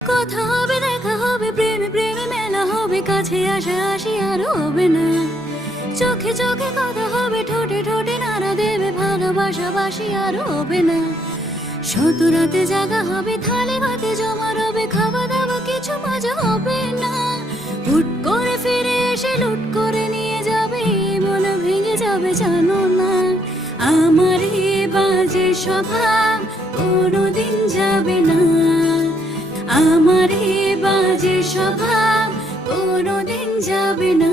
কথা হবে, দেখা হবে, প্রেমে প্রেমে মেলা হবে, কাছে আসা আসি আর হবে না। চোখে চোখে কথা হবে, ঠোঁটে ঠোঁটে নাড়া দেবে, ভালোবাসা বাসি আর হবে না। শত রাতে জাগা হবে, থালে ভাতে জমা রবে, খাওয়া দাওয়া কিছু মজা হবে না। হুট করে ফিরে এসে লুট করে নিয়ে যাবে, মন ভেঙে যাবে জানো না। আমার এ বাজে স্বভাব কোনোদিন যাবে না, আমার এ বাজে স্বভাব কোনোদিন যাবে না।